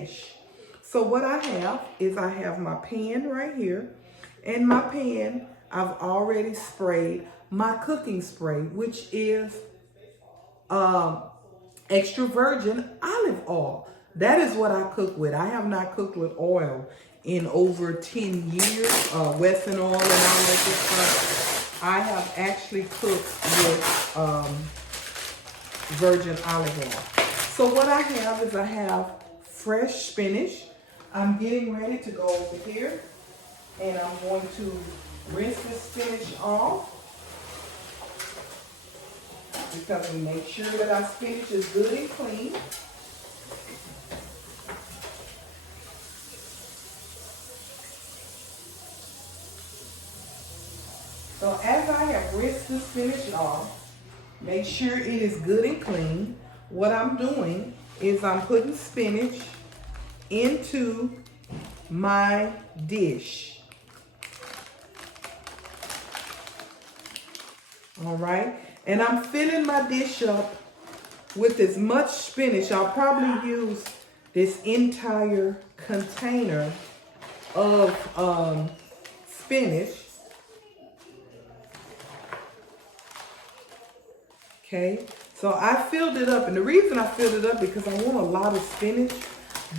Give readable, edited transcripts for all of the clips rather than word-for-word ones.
dish. So what I have is I have my pan right here. In my pan, I've already sprayed my cooking spray, which is extra virgin olive oil. That is what I cook with. I have not cooked with oil in over 10 years, Western oil and all that good stuff. I have actually cooked with virgin olive oil. So what I have is I have fresh spinach. I'm getting ready to go over here and I'm going to rinse the spinach off, because we make sure that our spinach is good and clean. So as I have rinsed the spinach off, make sure it is good and clean. What I'm doing is I'm putting spinach into my dish. All right. And I'm filling my dish up with as much spinach. I'll probably use this entire container of spinach. Okay, so I filled it up. And the reason I filled it up because I want a lot of spinach,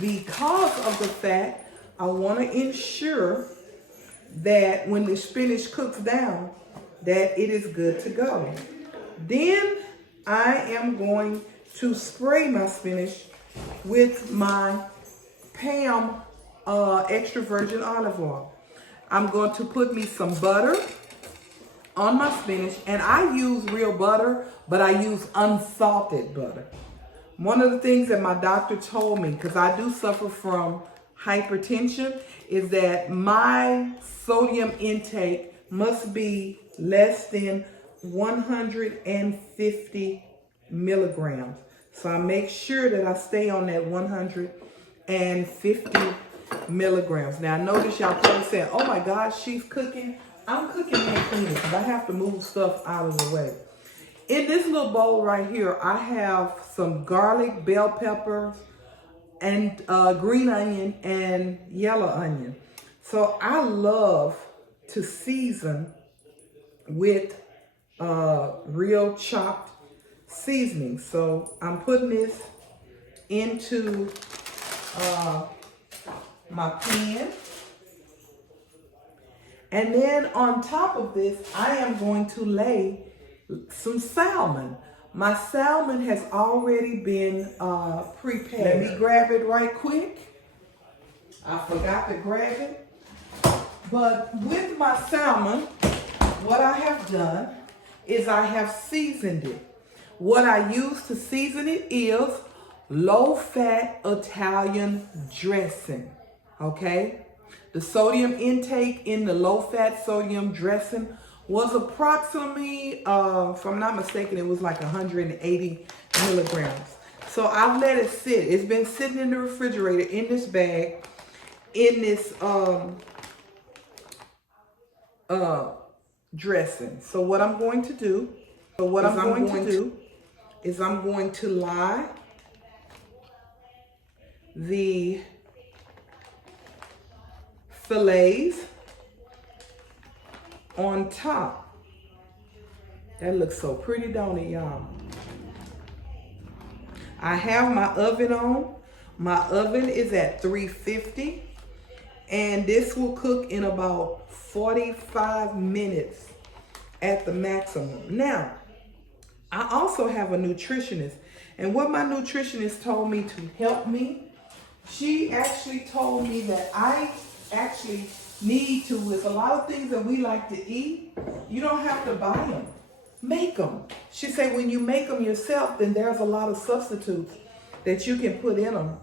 because of the fact I want to ensure that when the spinach cooks down, that it is good to go. Then I am going to spray my spinach with my Pam extra virgin olive oil. I'm going to put me some butter on my spinach, and I use real butter, but I use unsalted butter. One of the things that my doctor told me, because I do suffer from hypertension, is that my sodium intake must be less than 150 milligrams. So I make sure that I stay on that 150 milligrams. Now I notice y'all probably saying, oh my gosh, she's cooking. I'm cooking macaroni because I have to move stuff out of the way. In this little bowl right here, I have some garlic, bell peppers, and green onion and yellow onion. So I love to season with real chopped seasoning. So I'm putting this into my pan. And then on top of this, I am going to lay some salmon. My salmon has already been prepared. Let me grab it right quick. I forgot to grab it. But with my salmon, what I have done is I have seasoned it. What I use to season it is low-fat Italian dressing, okay? The sodium intake in the low-fat sodium dressing was approximately, if I'm not mistaken, it was like 180 milligrams. So I've let it sit. It's been sitting in the refrigerator in this bag, in this dressing. So what I'm going to do, is I'm going to lie the fillets on top. That looks so pretty, don't it, y'all? I have my oven on. My oven is at 350, and this will cook in about 45 minutes at the maximum. Now, I also have a nutritionist, and what my nutritionist told me to help me, she actually told me that I actually need to, with a lot of things that we like to eat, you don't have to buy them. Make them. She said when you make them yourself, then there's a lot of substitutes that you can put in them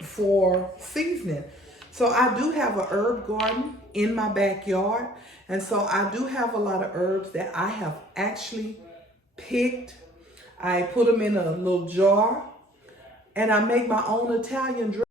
for seasoning. So I do have a herb garden in my backyard, and so I do have a lot of herbs that I have actually picked. I put them in a little jar, and I make my own Italian dressing.